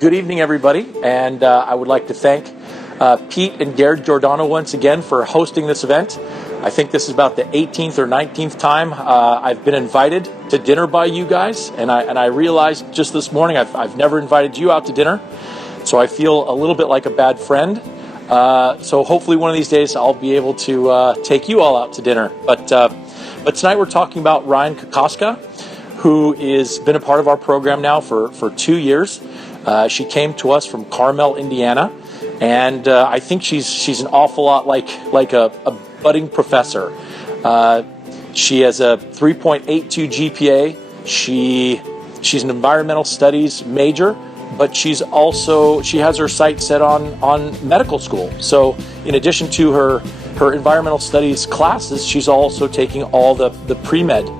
Good evening, everybody, and I would like to thank Pete and Gerd Giordano once again for hosting this event. I think this is about the 18th or 19th time I've been invited to dinner by you guys, and I realized just this morning I've never invited you out to dinner, so I feel a little bit like a bad friend. So hopefully one of these days I'll be able to take you all out to dinner. But tonight we're talking about Ryan Kokoska, who has been a part of our program now for 2 years. She came to us from Carmel, Indiana, and I think she's an awful lot like a budding professor. She has a 3.82 GPA. She's an environmental studies major, but she has her sights set on medical school. So in addition to her environmental studies classes, she's also taking all the pre-med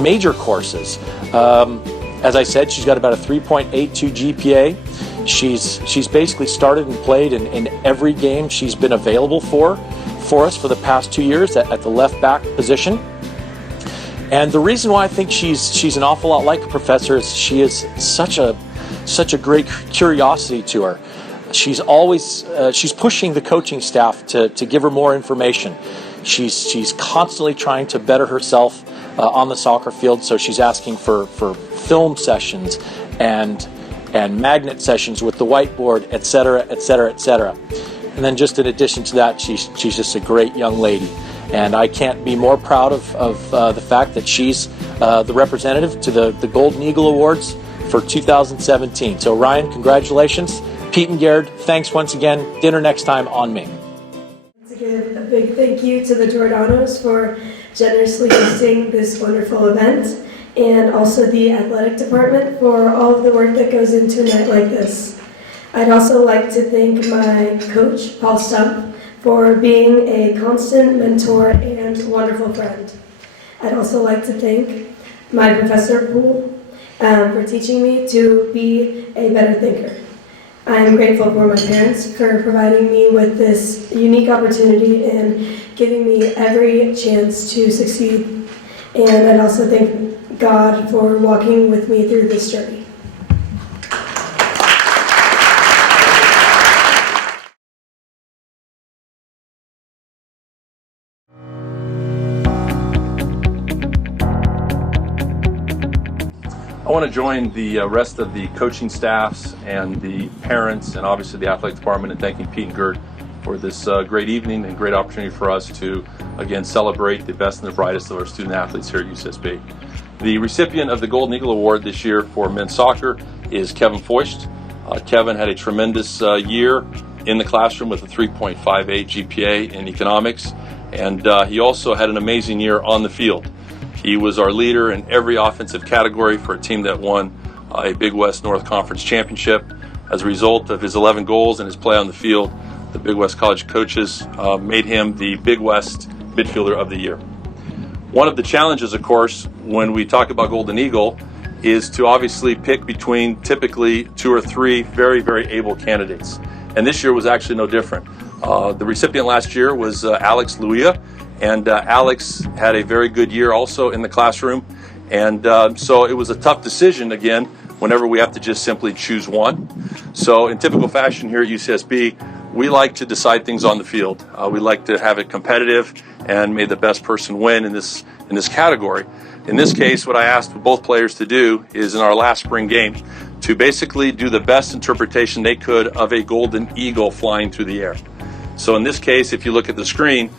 major courses. As I said, she's got about a 3.82 GPA. She's basically started and played in every game she's been available for us for the past 2 years at the left back position. And the reason why I think she's an awful lot like a professor is she is such a great curiosity to her. She's always she's pushing the coaching staff to give her more information. She's constantly trying to better herself on the soccer field, so she's asking for film sessions and magnet sessions with the whiteboard, etc., etc., etc. And then just in addition to that, she's just a great young lady. And I can't be more proud of the fact that she's the representative to the Golden Eagle Awards for 2017. So Ryan, congratulations. Pete and Gerd, thanks once again. Dinner next time on me. Once again, a big thank you to the Giordanos for generously hosting this wonderful event, and also the athletic department for all of the work that goes into a night like this. I'd also like to thank my coach, Paul Stump, for being a constant mentor and wonderful friend. I'd also like to thank my professor, Poole, for teaching me to be a better thinker. I am grateful for my parents for providing me with this unique opportunity and giving me every chance to succeed. And I'd also thank God for walking with me through this journey. I want to join the rest of the coaching staffs and the parents and obviously the athletic department in thanking Pete and Gerd for this great evening and great opportunity for us to, again, celebrate the best and the brightest of our student athletes here at UCSB. The recipient of the Golden Eagle Award this year for men's soccer is Kevin Foist. Kevin had a tremendous year in the classroom with a 3.58 GPA in economics, and he also had an amazing year on the field. He was our leader in every offensive category for a team that won a Big West North Conference championship. As a result of his 11 goals and his play on the field, the Big West College coaches made him the Big West Midfielder of the Year. One of the challenges, of course, when we talk about Golden Eagle is to obviously pick between typically 2 or 3 very, very able candidates. And this year was actually no different. The recipient last year was Alex Luia. And Alex had a very good year also in the classroom. And so it was a tough decision, again, whenever we have to just simply choose one. So in typical fashion here at UCSB, we like to decide things on the field. We like to have it competitive and may the best person win in this category. In this case, what I asked both players to do is in our last spring game to basically do the best interpretation they could of a golden eagle flying through the air. So in this case, if you look at the screen,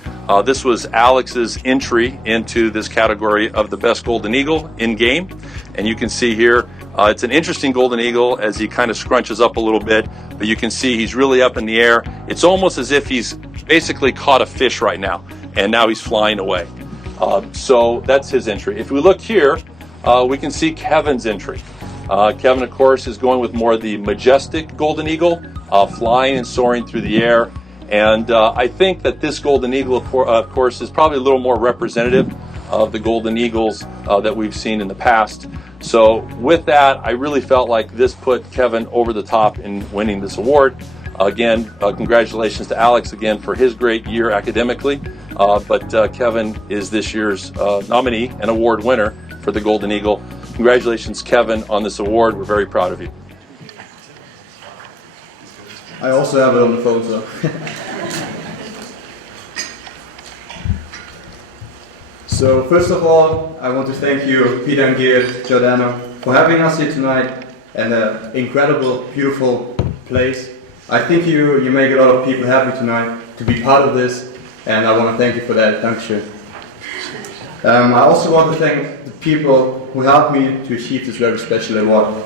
this was Alex's entry into this category of the best golden eagle in game. And you can see here, it's an interesting golden eagle as he kind of scrunches up a little bit, but you can see he's really up in the air. It's almost as if he's basically caught a fish right now, and now he's flying away. So that's his entry. If we look here, we can see Kevin's entry. Kevin, of course, is going with more of the majestic golden eagle, flying and soaring through the air. And I think that this golden eagle, of course, is probably a little more representative of the golden eagles that we've seen in the past. So with that, I really felt like this put Kevin over the top in winning this award. Again, congratulations to Alex again for his great year academically. But Kevin is this year's nominee and award winner for the Golden Eagle. Congratulations, Kevin, on this award. We're very proud of you. I also have it on the phone, so. So first of all, I want to thank you, Peter and Giordano, for having us here tonight and an incredible, beautiful place. I think you make a lot of people happy tonight to be part of this, and I want to thank you for that. Dankeschön. I also want to thank the people who helped me to achieve this very special award.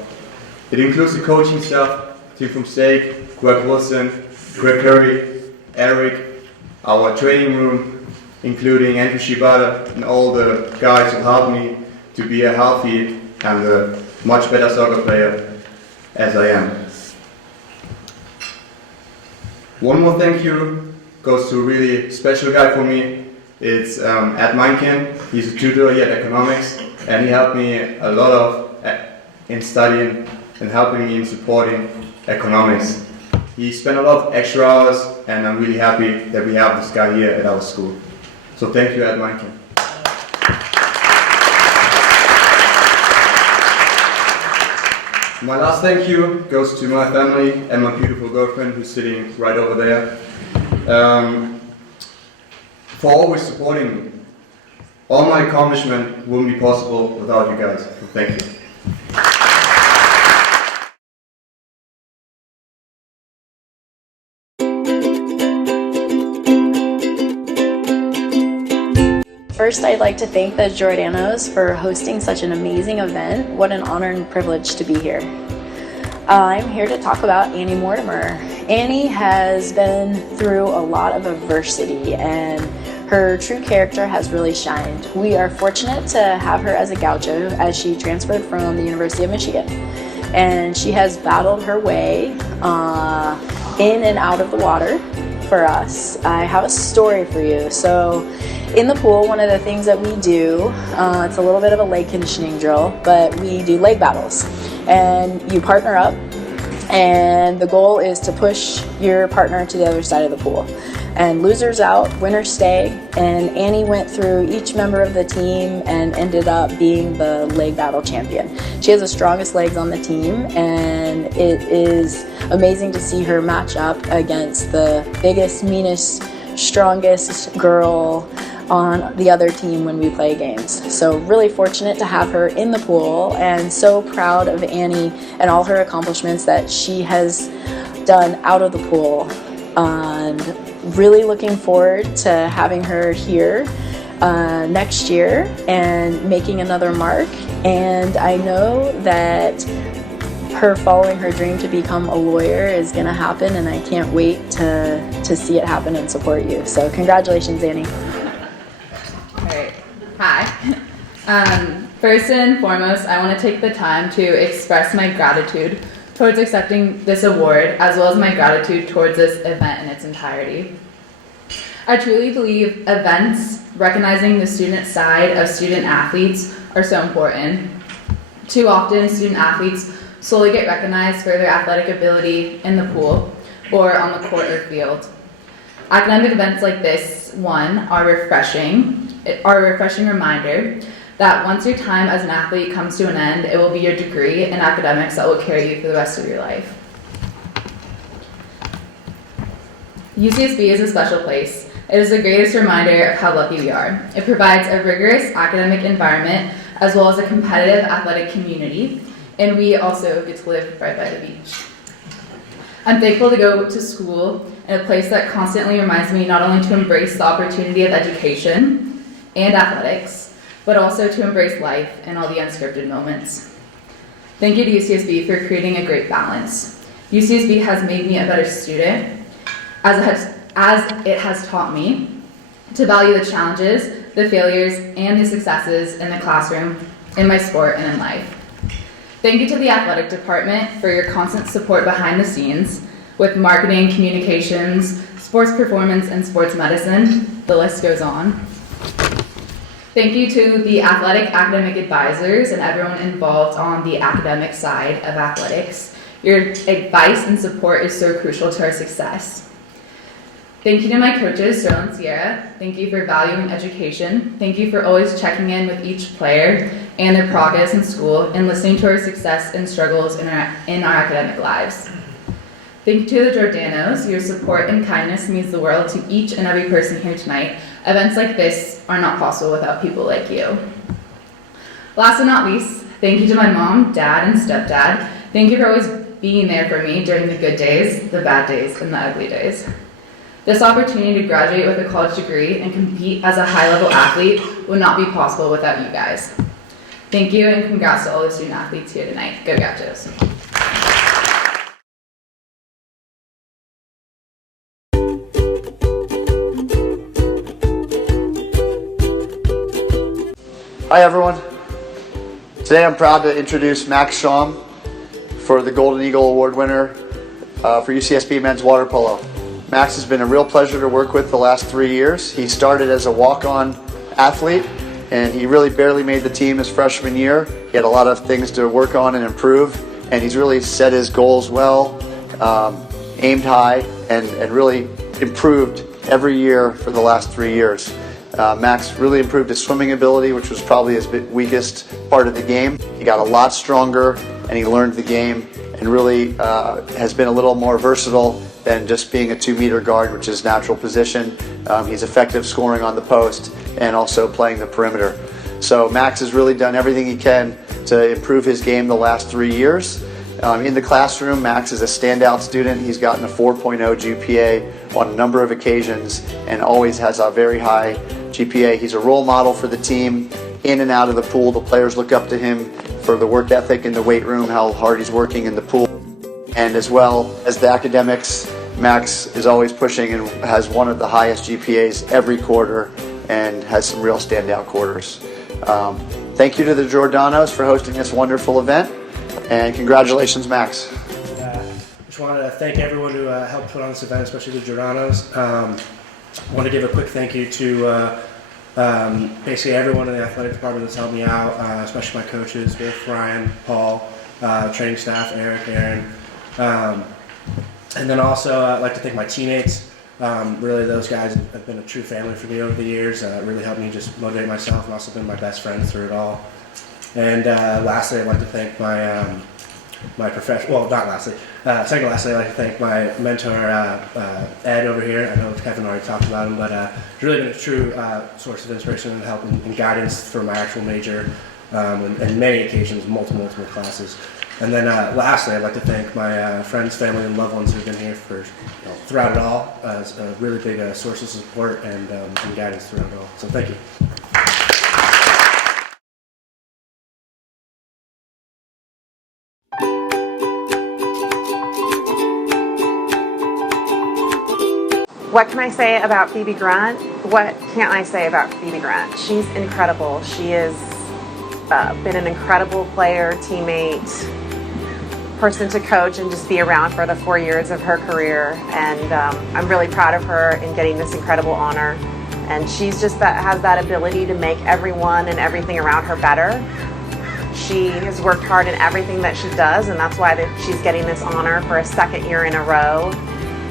It includes the coaching staff, Team from Stake, Greg Wilson, Greg Curry, Eric, our training room, including Andrew Shibata, and all the guys who helped me to be a healthy and a much better soccer player as I am. One more thank you goes to a really special guy for me. It's Ed Meinken. He's a tutor here at economics, and he helped me a lot in studying and helping me in supporting economics. He spent a lot of extra hours, and I'm really happy that we have this guy here at our school. So thank you, Ed Meinken. My last thank you goes to my family and my beautiful girlfriend who's sitting right over there, for always supporting me. All my accomplishment wouldn't be possible without you guys, so thank you. First, I'd like to thank the Giordanos for hosting such an amazing event. What an honor and privilege to be here. I'm here to talk about Annie Mortimer. Annie has been through a lot of adversity, and her true character has really shined. We are fortunate to have her as a gaucho as she transferred from the University of Michigan. And she has battled her way in and out of the water for us. I have a story for you. So in the pool, one of the things that we do, it's a little bit of a leg conditioning drill, but we do leg battles. And you partner up, and the goal is to push your partner to the other side of the pool. And losers out, winners stay. And Annie went through each member of the team and ended up being the leg battle champion. She has the strongest legs on the team, and it is amazing to see her match up against the biggest, meanest, strongest girl on the other team when we play games. So really fortunate to have her in the pool, and so proud of Annie and all her accomplishments that she has done out of the pool. And really looking forward to having her here next year and making another mark. And I know that her following her dream to become a lawyer is going to happen, and I can't wait to see it happen and support you. So congratulations, Annie. Hi. First and foremost, I want to take the time to express my gratitude towards accepting this award, as well as my gratitude towards this event in its entirety. I truly believe events recognizing the student side of student athletes are so important. Too often, student athletes solely get recognized for their athletic ability in the pool or on the court or field. Academic events like this one are a refreshing reminder that once your time as an athlete comes to an end, it will be your degree in academics that will carry you for the rest of your life. UCSB is a special place. It is the greatest reminder of how lucky we are. It provides a rigorous academic environment as well as a competitive athletic community, and we also get to live right by the beach. I'm thankful to go to school in a place that constantly reminds me not only to embrace the opportunity of education and athletics, but also to embrace life and all the unscripted moments. Thank you to UCSB for creating a great balance. UCSB has made me a better student, as it has taught me to value the challenges, the failures, and the successes in the classroom, in my sport, and in life. Thank you to the athletic department for your constant support behind the scenes with marketing, communications, sports performance, and sports medicine. The list goes on. Thank you to the athletic academic advisors and everyone involved on the academic side of athletics. Your advice and support is so crucial to our success. Thank you to my coaches, Sterling and Sierra. Thank you for valuing education. Thank you for always checking in with each player and their progress in school and listening to our success and struggles in our academic lives. Thank you to the Giordanos. Your support and kindness means the world to each and every person here tonight. Events like this are not possible without people like you. Last but not least, thank you to my mom, dad, and stepdad. Thank you for always being there for me during the good days, the bad days, and the ugly days. This opportunity to graduate with a college degree and compete as a high-level athlete would not be possible without you guys. Thank you, and congrats to all the student athletes here tonight. Go Gauchos. Hi everyone. Today I'm proud to introduce Maxim for the Golden Eagle Award winner for UCSB men's water polo. Max has been a real pleasure to work with the last 3 years. He started as a walk-on athlete and he really barely made the team his freshman year. He had a lot of things to work on and improve, and he's really set his goals well, aimed high, and really improved every year for the last 3 years. Max really improved his swimming ability, which was probably his weakest part of the game. He got a lot stronger and he learned the game and really has been a little more versatile than just being a 2-meter guard, which is his natural position. He's effective scoring on the post and also playing the perimeter. So Max has really done everything he can to improve his game the last 3 years. In the classroom, Max is a standout student. He's gotten a 4.0 GPA on a number of occasions and always has a very high GPA. He's a role model for the team in and out of the pool. The players look up to him for the work ethic in the weight room, how hard he's working in the pool. And as well as the academics, Max is always pushing and has one of the highest GPAs every quarter and has some real standout quarters. Thank you to the Giordanos for hosting this wonderful event, and congratulations, Max. Just wanted to thank everyone who helped put on this event, especially the Giordanos. I want to give a quick thank you to basically everyone in the athletic department that's helped me out, especially my coaches, Biff, Ryan, Paul, training staff, Eric, Aaron. And then also I'd like to thank my teammates. Really, those guys have been a true family for me over the years. Really helped me just motivate myself and also been my best friends through it all. And lastly, I'd like to thank my professional, well, not lastly, second lastly, I'd like to thank my mentor, Ed over here. I know Kevin already talked about him, but he's really been a true source of inspiration and help and guidance for my actual major, and many occasions, multiple classes. And then lastly, I'd like to thank my friends, family, and loved ones who've been here for throughout it all as a really big source of support and guidance throughout it all. So thank you. What can I say about Phoebe Grunt? What can't I say about Phoebe Grunt? She's incredible. She has been an incredible player, teammate, person to coach and just be around for the 4 years of her career. And I'm really proud of her in getting this incredible honor. And she's just has that ability to make everyone and everything around her better. She has worked hard in everything that she does, and that's why she's getting this honor for a second year in a row.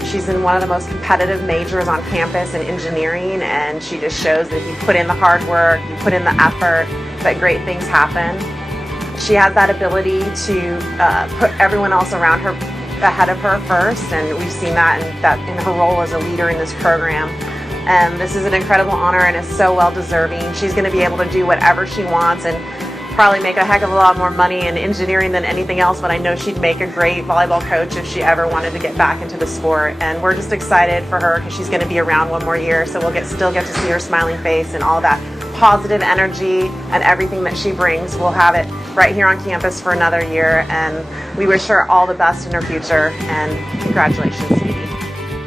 She's in one of the most competitive majors on campus in engineering, and she just shows that if you put in the hard work, you put in the effort, that great things happen. She has that ability to put everyone else around her ahead of her first, and we've seen that in her role as a leader in this program. And this is an incredible honor and is so well deserving. She's going to be able to do whatever she wants and probably make a heck of a lot more money in engineering than anything else, but I know she'd make a great volleyball coach if she ever wanted to get back into the sport. And we're just excited for her because she's going to be around one more year, so we'll still get to see her smiling face and all that positive energy and everything that she brings. We'll have it right here on campus for another year, and we wish her all the best in her future, and congratulations, Phoebe.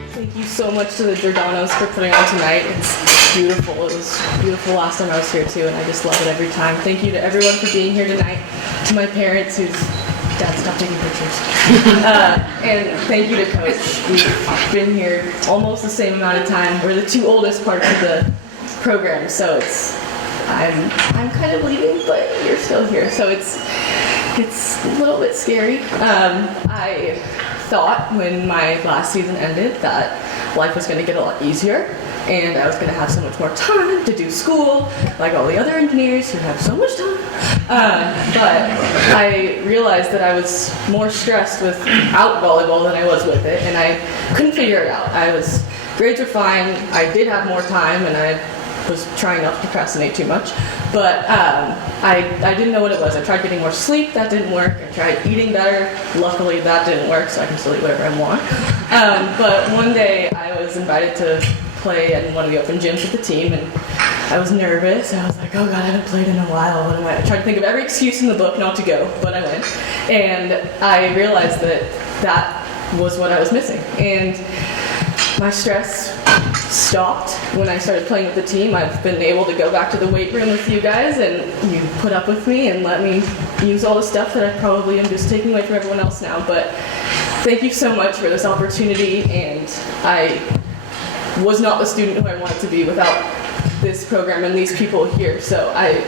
Thank you so much to the Giordanos for putting on tonight. It's beautiful. It was beautiful last time I was here too, and I just love it every time. Thank you to everyone for being here tonight. To my parents, whose dad stopped taking pictures. And thank you to Coach. We've been here almost the same amount of time. We're the two oldest parts of the program, so I'm kind of leaving, but you're still here, so it's a little bit scary. I thought when my last season ended that life was going to get a lot easier, and I was going to have so much more time to do school, like all the other engineers who have so much time. But I realized that I was more stressed without volleyball than I was with it, and I couldn't figure it out. Grades were fine, I did have more time, and I was trying not to procrastinate too much, but I didn't know what it was. I tried getting more sleep, that didn't work. I tried eating better, luckily that didn't work, so I can still eat whatever I want. But one day I was invited to play in one of the open gyms with the team, and I was nervous. I was like, oh god, I haven't played in a while. What am I? I tried to think of every excuse in the book not to go, but I went. And I realized that was what I was missing. And my stress stopped when I started playing with the team. I've been able to go back to the weight room with you guys, and you put up with me and let me use all the stuff that I probably am just taking away from everyone else now. But thank you so much for this opportunity, and I was not the student who I wanted to be without this program and these people here. So I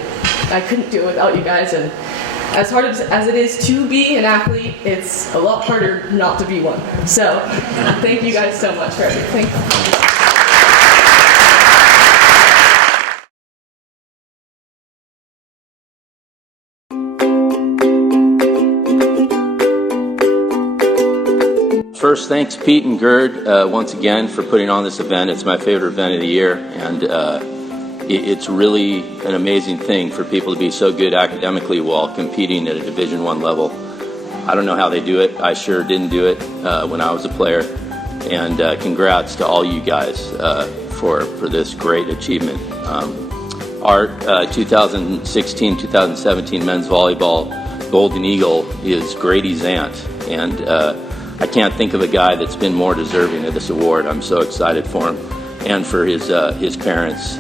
couldn't do it without you guys, and as hard as it is to be an athlete, it's a lot harder not to be one. So thank you guys so much for everything. First, thanks Pete and Gerd once again for putting on this event. It's my favorite event of the year, and it's really an amazing thing for people to be so good academically while competing at a Division I level. I don't know how they do it. I sure didn't do it when I was a player. And congrats to all you guys for this great achievement. Our 2016-2017 men's volleyball Golden Eagle is Grady's aunt, and I can't think of a guy that's been more deserving of this award. I'm so excited for him and for his parents.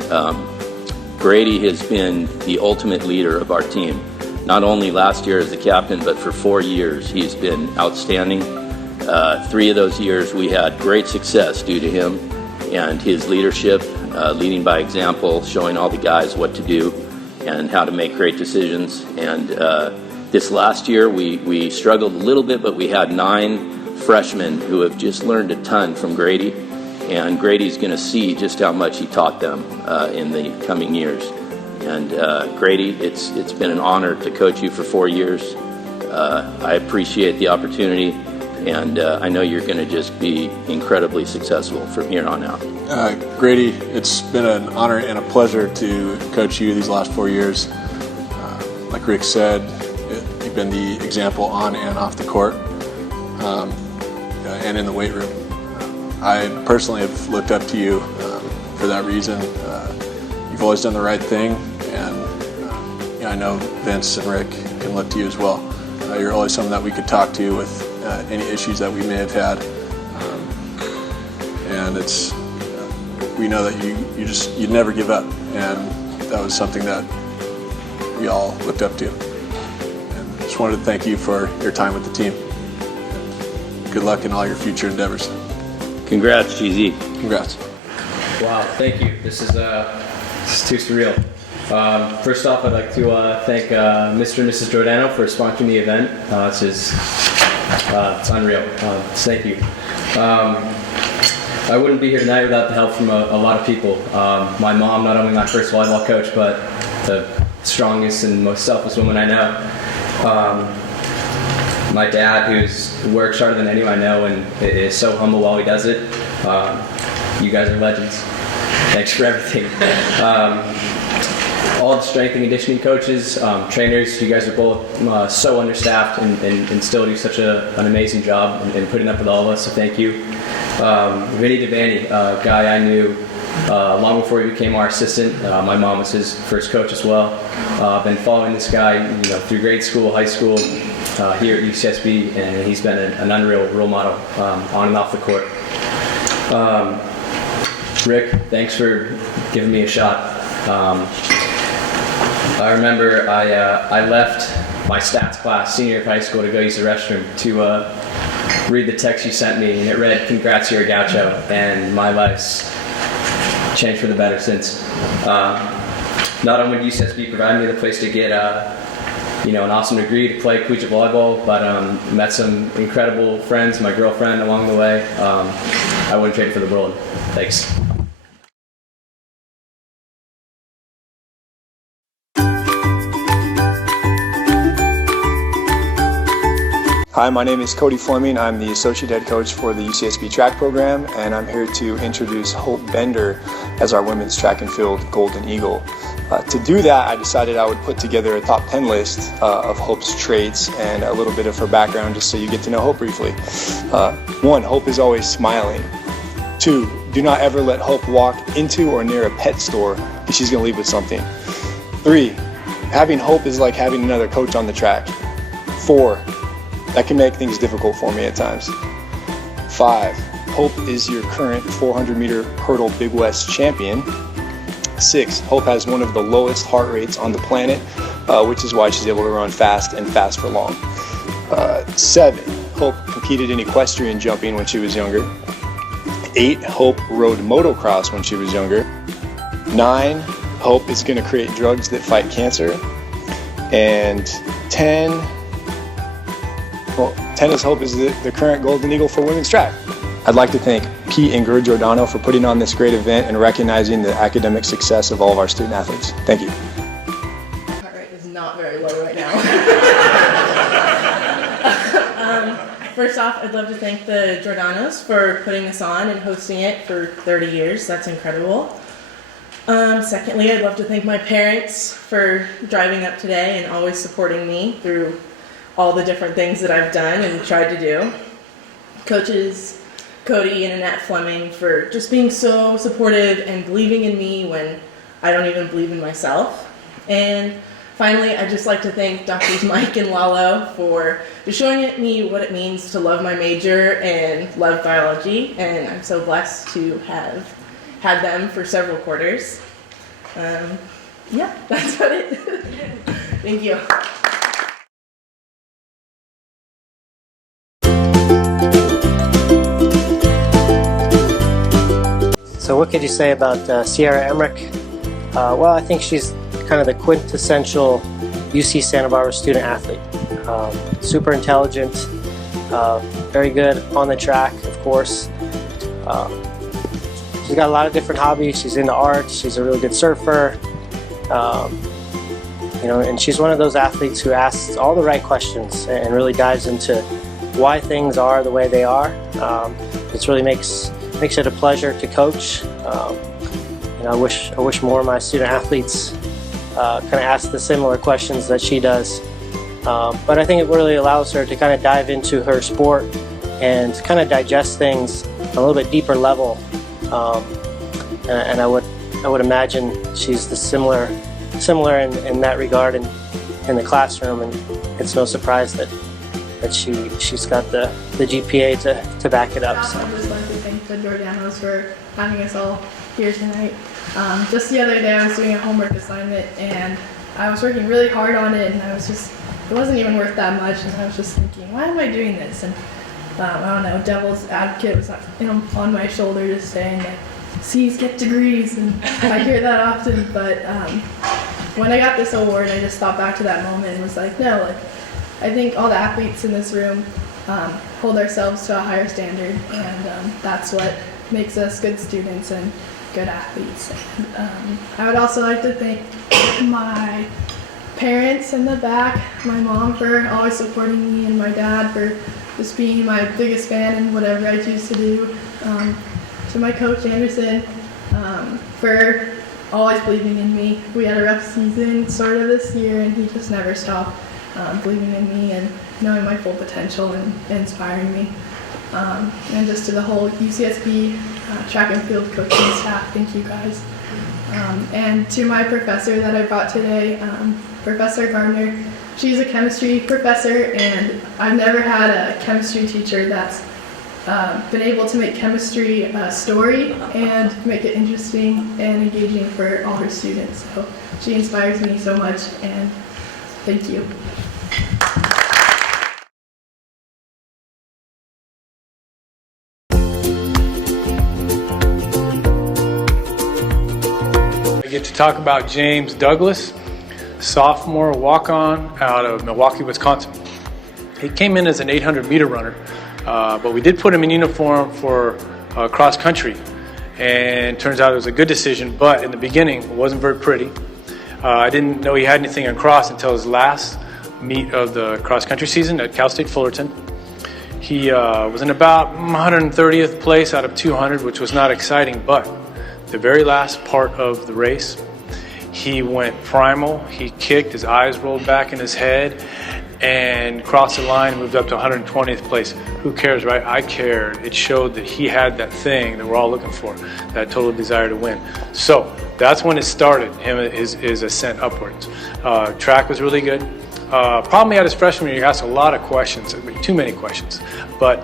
Grady has been the ultimate leader of our team. Not only last year as the captain, but for 4 years he's been outstanding. 3 of those years we had great success due to him and his leadership, leading by example, showing all the guys what to do and how to make great decisions. And this last year we struggled a little bit, but we had 9 freshmen who have just learned a ton from Grady. And Grady's going to see just how much he taught them in the coming years. And Grady, it's been an honor to coach you for 4 years. I appreciate the opportunity, and I know you're going to just be incredibly successful from here on out. Grady, it's been an honor and a pleasure to coach you these last 4 years. Like Rick said, you've been the example on and off the court, and in the weight room. I personally have looked up to you for that reason. You've always done the right thing, and I know Vince and Rick can look to you as well. You're always someone that we could talk to with any issues that we may have had, and we know that you never give up, and that was something that we all looked up to. And just wanted to thank you for your time with the team. Good luck in all your future endeavors. Congrats, GZ. Congrats. Wow, thank you. This is too surreal. First off, I'd like to thank Mr. and Mrs. Giordano for sponsoring the event. It's unreal. Thank you. I wouldn't be here tonight without the help from a lot of people. My mom, not only my first volleyball coach, but the strongest and most selfless woman I know. My dad, who's works harder than anyone I know and is so humble while he does it. You guys are legends. Thanks for everything. All the strength and conditioning coaches, trainers, you guys are both so understaffed and still do such an amazing job in putting up with all of us, so thank you. Vinny Devaney, a guy I knew long before he became our assistant. My mom was his first coach as well. Been following this guy through grade school, high school, here at UCSB, and he's been an unreal role model on and off the court. Rick, thanks for giving me a shot. I remember I left my stats class senior year of high school to go use the restroom to read the text you sent me, and it read, "Congrats, you're a gaucho," and my life's changed for the better since. Not only did UCSB provide me the place to get an awesome degree to play collegiate volleyball, but met some incredible friends, my girlfriend along the way. I wouldn't trade it for the world. Thanks. Hi, my name is Cody Fleming. I'm the Associate Head Coach for the UCSB track program, and I'm here to introduce Hope Bender as our women's track and field Golden Eagle. To do that, I decided I would put together a top 10 list of Hope's traits and a little bit of her background just so you get to know Hope briefly. 1, Hope is always smiling. 2, do not ever let Hope walk into or near a pet store because she's going to leave with something. 3, having Hope is like having another coach on the track. 4, that can make things difficult for me at times. 5, Hope is your current 400-meter hurdle Big West champion. 6, Hope has one of the lowest heart rates on the planet, which is why she's able to run fast and fast for long. 7, Hope competed in equestrian jumping when she was younger. 8, Hope rode motocross when she was younger. 9, Hope is going to create drugs that fight cancer. And 10 is Hope is the current Golden Eagle for women's track. I'd like to thank Pete and Gerd Giordano for putting on this great event and recognizing the academic success of all of our student athletes. Thank you. Heart rate is not very low right now. First off, I'd love to thank the Giordanos for putting this on and hosting it for 30 years. That's incredible. Secondly, I'd love to thank my parents for driving up today and always supporting me through all the different things that I've done and tried to do. Coaches Cody and Annette Fleming for just being so supportive and believing in me when I don't even believe in myself. And finally, I'd just like to thank Drs. Mike and Lalo for just showing me what it means to love my major and love biology. And I'm so blessed to have had them for several quarters. Yeah, that's about it. Thank you. So what could you say about Sierra Emmerich? Well, I think she's kind of the quintessential UC Santa Barbara student athlete. Super intelligent, very good on the track, of course. She's got a lot of different hobbies. She's into art. She's a really good surfer. And she's one of those athletes who asks all the right questions and really dives into why things are the way they are. It really makes it a pleasure to coach. I wish more of my student athletes kind of ask the similar questions that she does. But I think it really allows her to kind of dive into her sport and kind of digest things a little bit deeper level. And I would imagine she's similar in that regard in the classroom, and it's no surprise that she's got the GPA to back it up. So. I'd just like to thank the Giordanos for having us all here tonight. Just the other day I was doing a homework assignment and I was working really hard on it, and it wasn't even worth that much, and I was just thinking, why am I doing this? And I don't know, devil's advocate was on my shoulder just saying that C's get degrees, and I hear that often, but when I got this award, I just thought back to that moment and was like, no, I think all the athletes in this room hold ourselves to a higher standard, and that's what makes us good students and good athletes. And, I would also like to thank my parents in the back, my mom for always supporting me, and my dad for just being my biggest fan in whatever I choose to do. To my coach Anderson for always believing in me. We had a rough season start of this year, and he just never stopped believing in me and knowing my full potential and inspiring me. And just to the whole UCSB track and field coaching staff, thank you guys. And to my professor that I brought today, Professor Gardner, she's a chemistry professor, and I've never had a chemistry teacher that's been able to make chemistry a story and make it interesting and engaging for all her students. So she inspires me so much, and thank you. I get to talk about James Douglas, sophomore walk-on out of Milwaukee, Wisconsin. He came in as an 800-meter runner, but we did put him in uniform for cross country. And turns out it was a good decision, but in the beginning, it wasn't very pretty. I didn't know he had anything on cross until his last meet of the cross country season at Cal State Fullerton. He was in about 130th place out of 200, which was not exciting, but the very last part of the race, he went primal, he kicked, his eyes rolled back in his head, and crossed the line and moved up to 120th place. Who cares, right? I cared. It showed that he had that thing that we're all looking for, that total desire to win. So that's when it started, his ascent upwards. Track was really good. Problem he had his freshman year, he asked a lot of questions, too many questions, but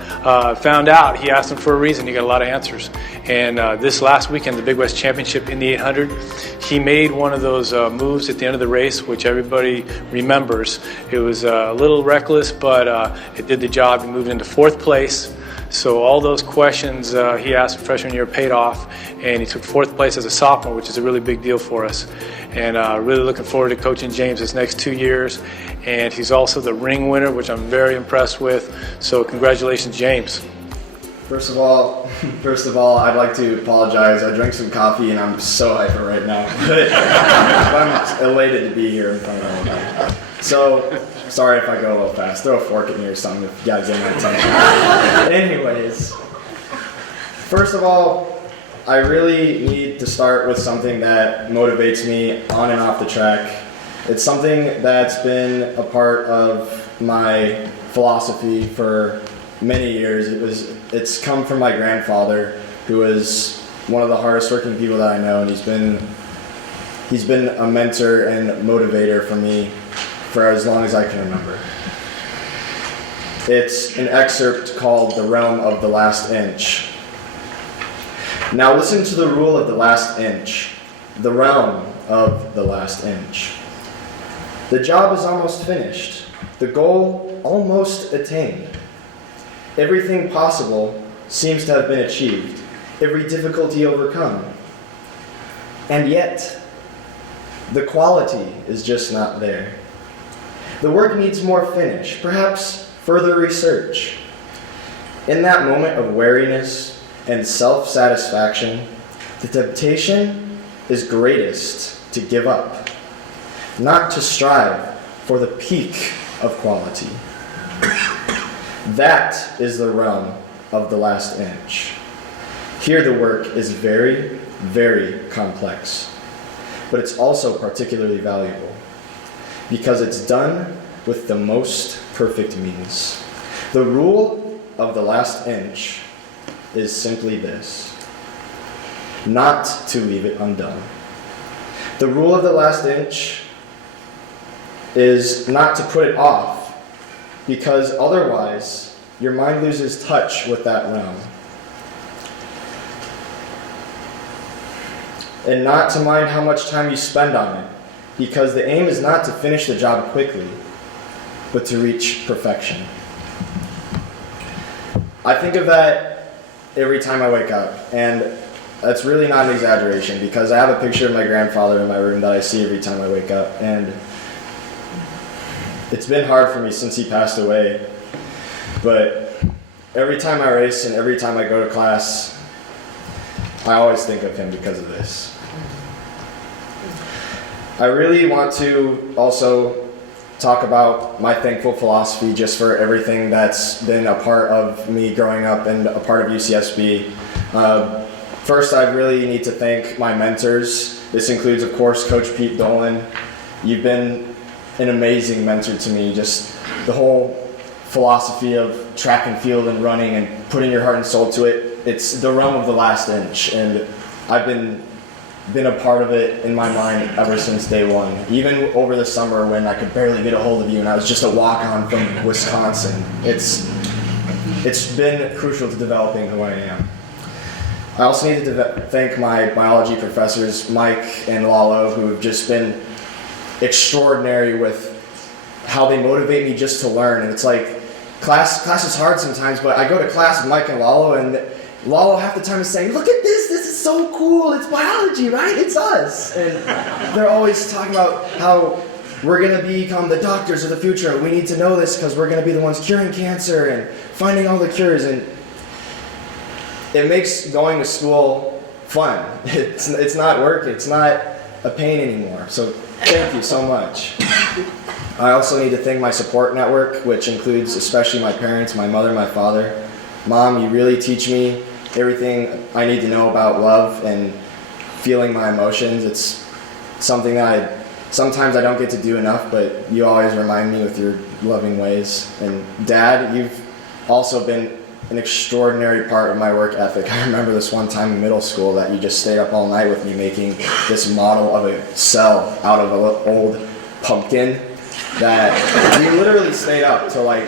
found out he asked them for a reason. He got a lot of answers. And this last weekend, the Big West Championship in the 800, he made one of those moves at the end of the race, which everybody remembers. It was a little reckless, but it did the job. He moved into 4th place. So all those questions he asked freshman year paid off, and he took 4th place as a sophomore, which is a really big deal for us. And really looking forward to coaching James his next 2 years. And he's also the ring winner, which I'm very impressed with. So congratulations, James. First of all, I'd like to apologize. I drank some coffee and I'm so hyper right now. But I'm elated to be here in front of everybody. So, sorry if I go a little fast. Throw a fork at me or something if you guys get my attention. Anyways, first of all, I really need to start with something that motivates me on and off the track. It's something that's been a part of my philosophy for many years. It's come from my grandfather, who was one of the hardest working people that I know, and he's been a mentor and motivator for me for as long as I can remember. It's an excerpt called "The Realm of the Last Inch." Now listen to the rule of the last inch, the realm of the last inch. The job is almost finished, the goal almost attained. Everything possible seems to have been achieved, every difficulty overcome. And yet, the quality is just not there. The work needs more finish, perhaps further research. In that moment of weariness and self-satisfaction, the temptation is greatest to give up, not to strive for the peak of quality. That is the realm of the last inch. Here the work is very, very complex, but it's also particularly valuable because it's done with the most perfect means. The rule of the last inch is simply this: not to leave it undone. The rule of the last inch is not to put it off, because otherwise your mind loses touch with that realm. And not to mind how much time you spend on it, because the aim is not to finish the job quickly, but to reach perfection. I think of that every time I wake up, and that's really not an exaggeration, because I have a picture of my grandfather in my room that I see every time I wake up, and it's been hard for me since he passed away, but every time I race and every time I go to class, I always think of him because of this. I really want to also talk about my thankful philosophy just for everything that's been a part of me growing up and a part of UCSB. First, I really need to thank my mentors. This includes, of course, Coach Pete Dolan. You've been an amazing mentor to me. Just the whole philosophy of track and field and running and putting your heart and soul to it. It's the realm of the last inch, and I've been a part of it in my mind ever since day one. Even over the summer when I could barely get a hold of you and I was just a walk-on from Wisconsin. It's been crucial to developing who I am. I also need to thank my biology professors, Mike and Lalo, who have just been extraordinary with how they motivate me just to learn. And it's like, class is hard sometimes, but I go to class with Mike and Lalo, and Lalo half the time is saying, "Look at this is so cool, it's biology, right? It's us." And they're always talking about how we're going to become the doctors of the future. We need to know this because we're going to be the ones curing cancer and finding all the cures. And it makes going to school fun. It's not work, it's not a pain anymore. So thank you so much. I also need to thank my support network, which includes especially my parents, my mother, my father. Mom, you really teach me everything I need to know about love and feeling my emotions. It's something that sometimes I don't get to do enough, but you always remind me with your loving ways. And Dad, you've also been an extraordinary part of my work ethic. I remember this one time in middle school that you just stayed up all night with me making this model of a cell out of an old pumpkin that we literally stayed up till like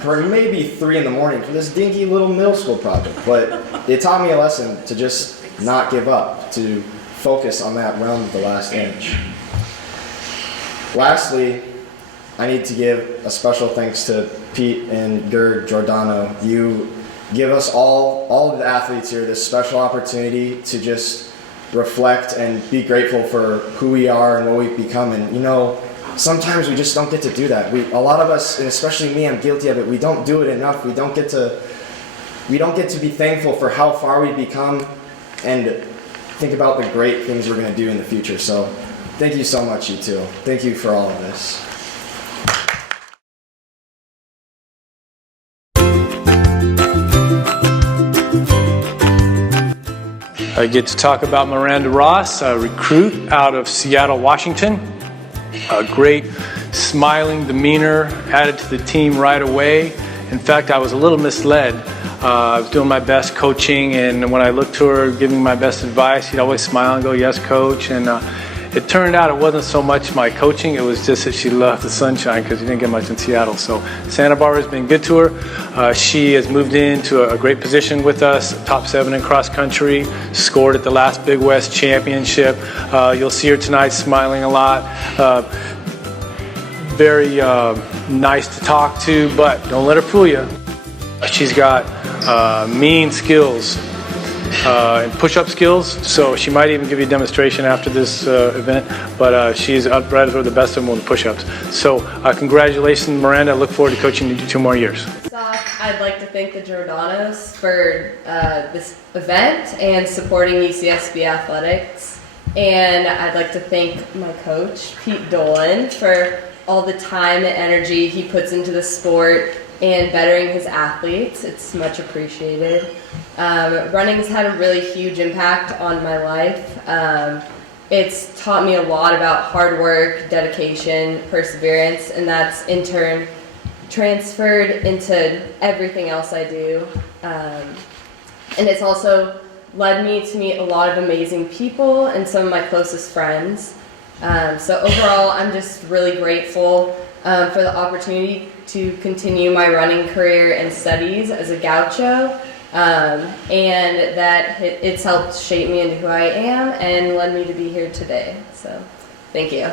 for maybe 3 in the morning for this dinky little middle school project. But it taught me a lesson to just not give up, to focus on that realm of the last inch. Lastly, I need to give a special thanks to Pete and Gerd Giordano. You give us all of the athletes here this special opportunity to just reflect and be grateful for who we are and what we've become. And you know, sometimes we just don't get to do that. A lot of us, and especially me, I'm guilty of it, we don't do it enough. We don't get to be thankful for how far we've become and think about the great things we're going to do in the future. So thank you so much, you two. Thank you for all of this. I get to talk about Miranda Ross, a recruit out of Seattle, Washington. A great smiling demeanor, added to the team right away. In fact, I was a little misled. I was doing my best coaching, and when I looked to her giving my best advice, she'd always smile and go, "Yes, coach." And it turned out it wasn't so much my coaching, it was just that she loved the sunshine because you didn't get much in Seattle. So Santa Barbara's been good to her. She has moved into a great position with us, top 7 in cross country, scored at the last Big West Championship. You'll see her tonight smiling a lot. Very nice to talk to, but don't let her fool you. She's got mean skills and push-up skills, so she might even give you a demonstration after this event, but she's up right for the best of them with push-ups. So congratulations, Miranda. I look forward to coaching you 2 more years. First off, I'd like to thank the Giordanos for this event and supporting UCSB athletics. And I'd like to thank my coach, Pete Dolan, for all the time and energy he puts into the sport and bettering his athletes. It's much appreciated. Running has had a really huge impact on my life. It's taught me a lot about hard work, dedication, perseverance, and that's in turn transferred into everything else I do. And it's also led me to meet a lot of amazing people and some of my closest friends. So overall, I'm just really grateful for the opportunity to continue my running career and studies as a gaucho, and that it's helped shape me into who I am and led me to be here today. So, thank you.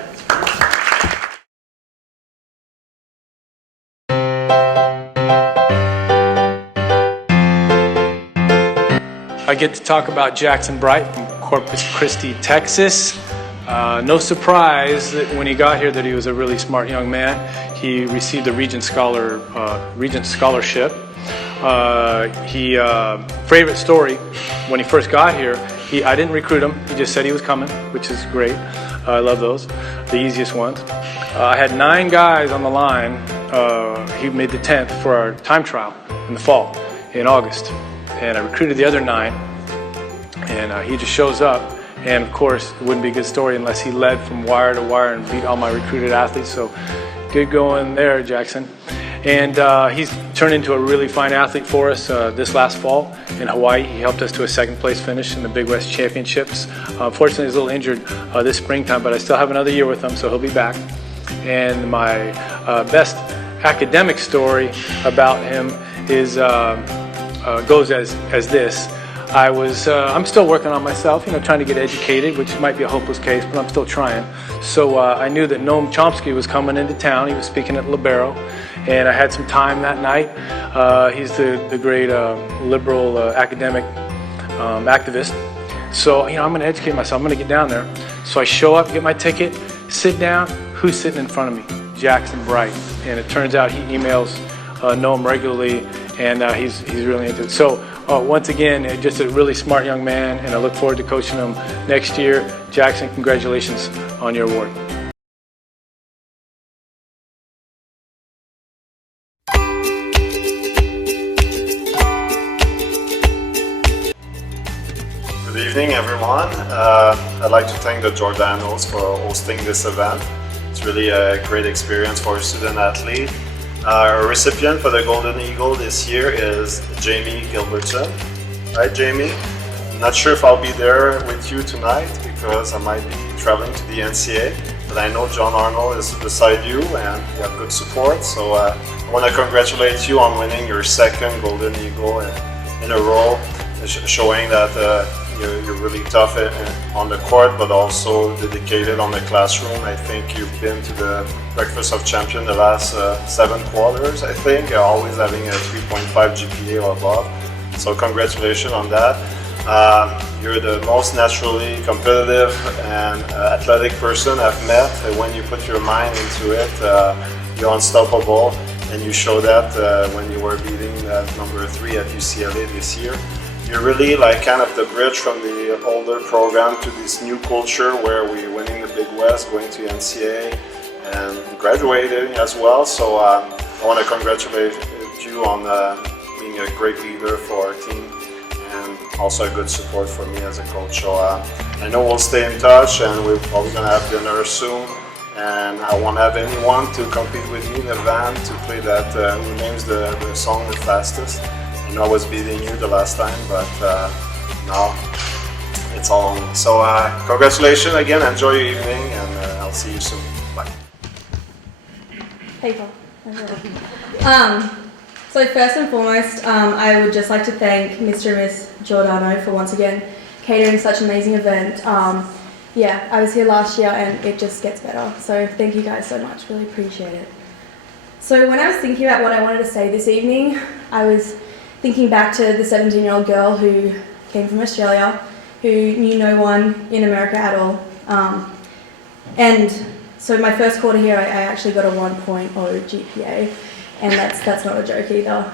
I get to talk about Jackson Bright from Corpus Christi, Texas. No surprise that when he got here that he was a really smart young man. He received a Regent Scholarship. Favorite story, when he first got here, I didn't recruit him. He just said he was coming, which is great. I love those, the easiest ones. I had 9 guys on the line. He made the 10th for our time trial in the fall, in August. And I recruited the other 9, and he just shows up. And of course, it wouldn't be a good story unless he led from wire to wire and beat all my recruited athletes. So good going there, Jackson. And he's turned into a really fine athlete for us this last fall in Hawaii. He helped us to a 2nd place finish in the Big West Championships. Unfortunately, he's a little injured this springtime, but I still have another year with him, so he'll be back. And my best academic story about him is goes as this. I'm still working on myself, trying to get educated, which might be a hopeless case, but I'm still trying. So I knew that Noam Chomsky was coming into town. He was speaking at Libero, and I had some time that night. He's the great liberal academic activist. So, I'm going to educate myself. I'm going to get down there. So I show up, get my ticket, sit down. Who's sitting in front of me? Jackson Bright. And it turns out he emails Noam regularly, and he's really into it. So once again, just a really smart young man, and I look forward to coaching him next year. Jackson, congratulations on your award. Good evening, everyone. I'd like to thank the Giordano's for hosting this event. It's really a great experience for a student athlete. Our recipient for the Golden Eagle this year is Jaime Gilbertson. Hi, Jaime. I'm not sure if I'll be there with you tonight because I might be traveling to the NCAA, but I know John Arnold is beside you and you have good support. So I want to congratulate you on winning your second Golden Eagle in a row, showing that you're really tough on the court, but also dedicated on the classroom. I think you've been to the Breakfast of Champions the last 7 quarters, I think, always having a 3.5 GPA or above. So congratulations on that. You're the most naturally competitive and athletic person I've met. When you put your mind into it, you're unstoppable, and you show that when you were beating that number 3 at UCLA this year. You're really like kind of the bridge from the older program to this new culture where we're winning the Big West, going to NCAA, and graduating as well. So I want to congratulate you on being a great leader for our team and also a good support for me as a coach. So I know we'll stay in touch, and we're probably going to have dinner soon. And I won't have anyone to compete with me in the van to play that who names the song the fastest. I know I was beating you the last time, but now it's all on me. So congratulations again, enjoy your evening, and I'll see you soon. Bye. Hey, Paul. So first and foremost, I would just like to thank Mr. and Miss Giordano for once again catering such an amazing event. Yeah, I was here last year and it just gets better. So thank you guys so much, really appreciate it. So when I was thinking about what I wanted to say this evening, I was thinking back to the 17-year-old girl who came from Australia, who knew no one in America at all. And so my first quarter here, I actually got a 1.0 GPA, and that's not a joke either.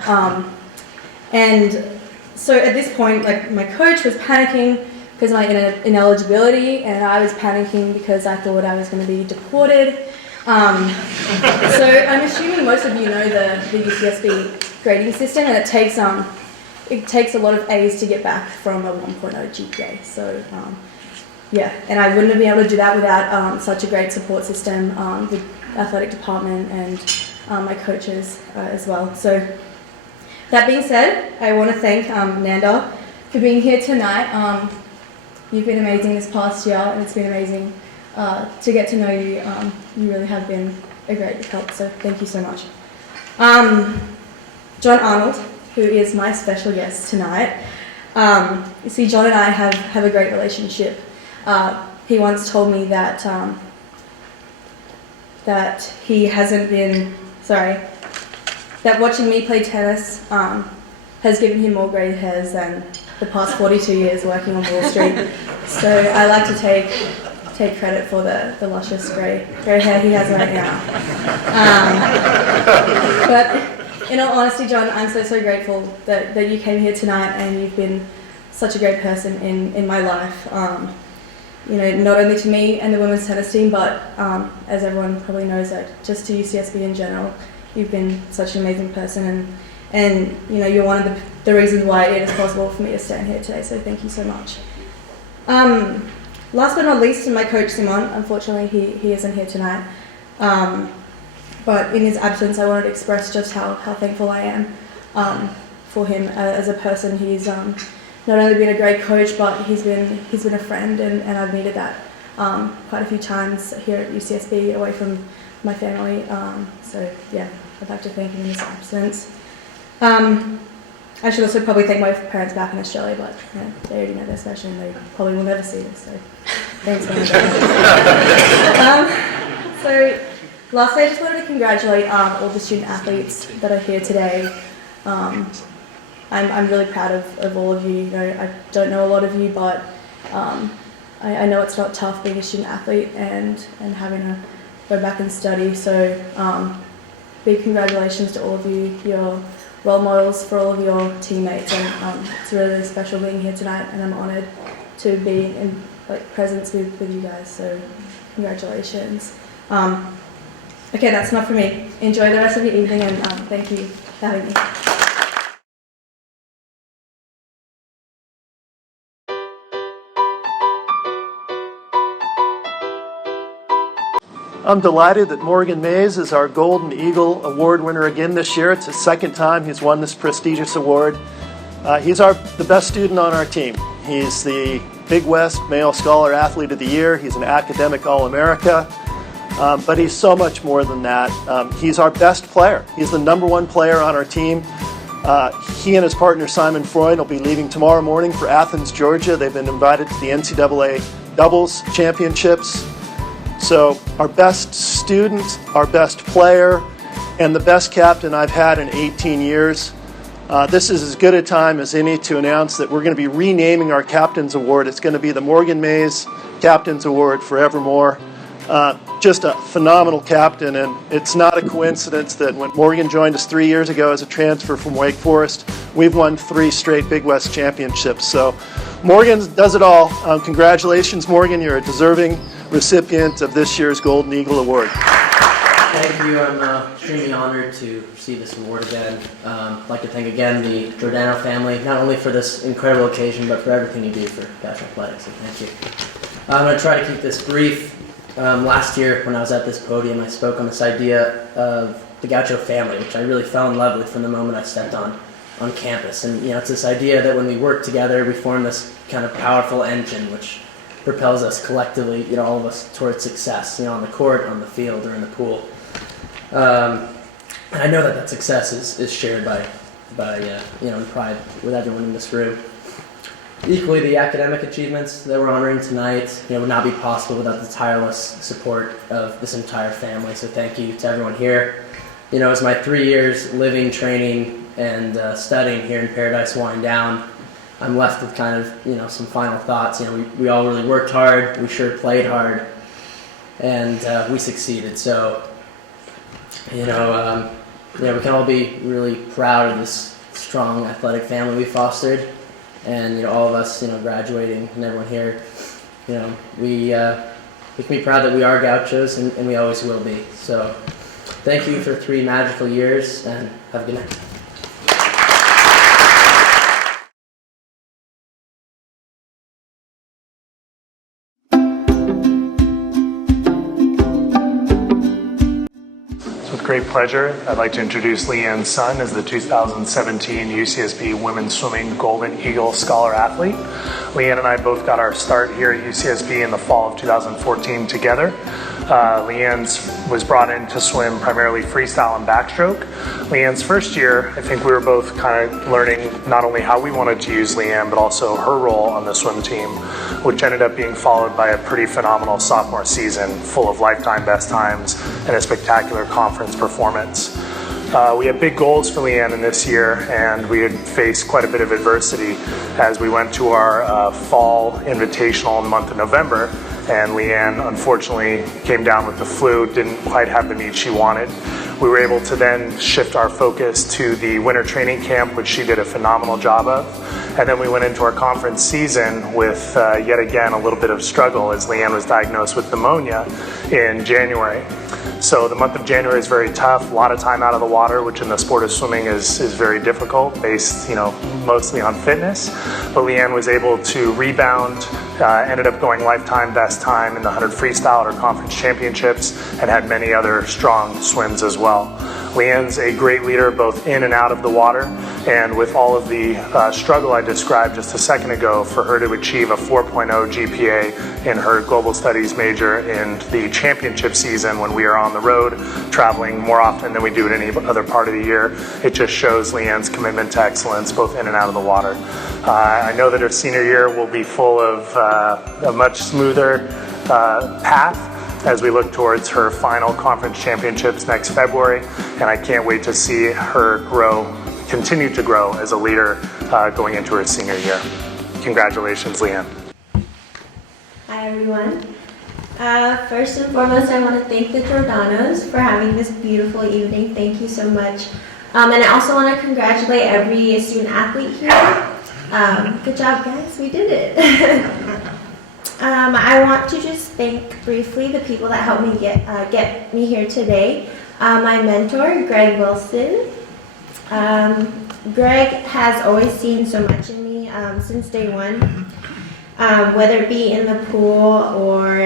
And so at this point, like, my coach was panicking because of my ineligibility, and I was panicking because I thought I was going to be deported. So I'm assuming most of you know the UCSB grading system, and it takes a lot of A's to get back from a 1.0 GPA. So yeah, and I wouldn't have been able to do that without such a great support system, the athletic department and my coaches as well. So that being said, I want to thank Nanda for being here tonight. You've been amazing this past year, and it's been amazing to get to know you. You really have been a great help, so thank you so much. John Arnold, who is my special guest tonight. You see, John and I have a great relationship. He once told me that he hasn't been, that watching me play tennis has given him more grey hairs than the past 42 years working on Wall Street. So I like to take credit for the luscious grey hair he has right now. But in all honesty, John, I'm so grateful that you came here tonight, and you've been such a great person in my life. You know, not only to me and the women's tennis team, but as everyone probably knows, just to UCSB in general, you've been such an amazing person, and you know, you're one of the reasons why it is possible for me to stand here today. So thank you so much. Last but not least, my coach Simon. Unfortunately, he isn't here tonight. But in his absence, I wanted to express just how thankful I am for him as a person. He's not only been a great coach, but he's been a friend, and I've needed that quite a few times here at UCSB, away from my family. So yeah, I'd like to thank him in his absence. I should also probably thank my parents back in Australia, but you know, they already know their special, and they probably will never see this. So thanks, Mom. So lastly, I just wanted to congratulate all the student athletes that are here today. I'm really proud of all of you. You know, I don't know a lot of you, but I know it's not tough being a student athlete and having to go back and study. So big congratulations to all of you. You're role models for all of your teammates, and it's really special being here tonight, and I'm honoured to be in presence with you guys. So congratulations. Okay, that's enough for me. Enjoy the rest of your evening, and thank you for having me. I'm delighted that Morgan Mays is our Golden Eagle Award winner again this year. It's his second time he's won this prestigious award. He's the best student on our team. He's the Big West Male Scholar Athlete of the Year. He's an academic All-America. But he's so much more than that. He's our best player. He's the #1 player on our team. He and his partner Simon Freund will be leaving tomorrow morning for Athens, Georgia. They've been invited to the NCAA Doubles Championships. So our best student, our best player, and the best captain I've had in 18 years. This is as good a time as any to announce that we're going to be renaming our Captain's Award. It's going to be the Morgan Mays Captain's Award forevermore. Just a phenomenal captain, and it's not a coincidence that when Morgan joined us 3 years ago as a transfer from Wake Forest, we've won 3 straight Big West championships. So Morgan does it all. Congratulations, Morgan. You're a deserving recipient of this year's Golden Eagle Award. Thank you. I'm extremely honored to receive this award again. I'd like to thank again the Giordano family, not only for this incredible occasion, but for everything you do for Gaucho Athletics. So thank you. I'm going to try to keep this brief. Last year, when I was at this podium, I spoke on this idea of the Gaucho family, which I really fell in love with from the moment I stepped on campus. And it's this idea that when we work together, we form this kind of powerful engine, which propels us collectively, all of us, towards success, on the court, on the field, or in the pool. And I know that success is shared by in pride with everyone in this room. Equally, the academic achievements that we're honoring tonight, would not be possible without the tireless support of this entire family. So thank you to everyone here. As my 3 years living, training, and studying here in Paradise wind down, I'm left with kind of, some final thoughts. We all really worked hard, we sure played hard, and we succeeded. So, we can all be really proud of this strong athletic family we fostered, and all of us, graduating, and everyone here, we can be proud that we are Gauchos, and we always will be. So, thank you for 3 magical years, and have a good night. Great pleasure. I'd like to introduce LeeAnn Sun as the 2017 UCSB Women's Swimming Golden Eagle Scholar Athlete. LeeAnn and I both got our start here at UCSB in the fall of 2014 together. LeeAnn was brought in to swim primarily freestyle and backstroke. LeeAnn's first year, I think we were both kind of learning not only how we wanted to use LeeAnn, but also her role on the swim team, which ended up being followed by a pretty phenomenal sophomore season full of lifetime best times and a spectacular conference performance. We had big goals for LeeAnn in this year, and we had faced quite a bit of adversity as we went to our fall invitational in the month of November, and LeeAnn unfortunately came down with the flu, didn't quite have the meet she wanted. We were able to then shift our focus to the winter training camp, which she did a phenomenal job of. And then we went into our conference season with yet again a little bit of struggle as LeeAnn was diagnosed with pneumonia in January. So the month of January is very tough, a lot of time out of the water, which in the sport of swimming is very difficult, based mostly on fitness. But LeeAnn was able to rebound, ended up going lifetime best time in the 100 freestyle at our conference championships, and had many other strong swims as well. LeeAnn's a great leader both in and out of the water, and with all of the struggle I described just a second ago, for her to achieve a 4.0 GPA in her global studies major in the championship season when we are on the road, traveling more often than we do at any other part of the year, it just shows LeeAnn's commitment to excellence both in and out of the water. I know that her senior year will be full of a much smoother path as we look towards her final conference championships next February, and I can't wait to see her continue to grow as a leader going into her senior year. Congratulations, LeeAnn. Hi everyone. First and foremost, I want to thank the Giordanos for having this beautiful evening. Thank you so much. And I also want to congratulate every student athlete here. Good job, guys. We did it. I want to just thank briefly the people that helped me get me here today. My mentor, Greg Wilson. Greg has always seen so much in me since day one, whether it be in the pool or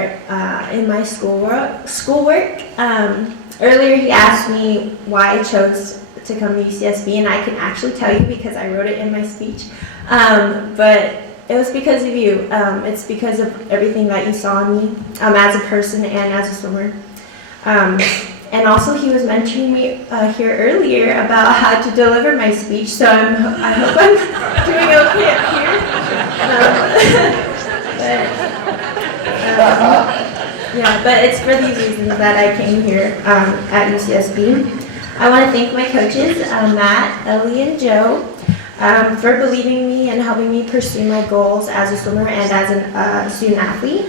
in my schoolwork. Earlier he asked me why I chose to come to UCSB, and I can actually tell you because I wrote it in my speech. But it was because of you. It's because of everything that you saw in me as a person and as a swimmer. And also he was mentioning me here earlier about how to deliver my speech, so I hope I'm doing okay up here. But it's for these reasons that I came here at UCSB. I want to thank my coaches, Matt, Ellie, and Joe, for believing in me and helping me pursue my goals as a swimmer and as a student athlete.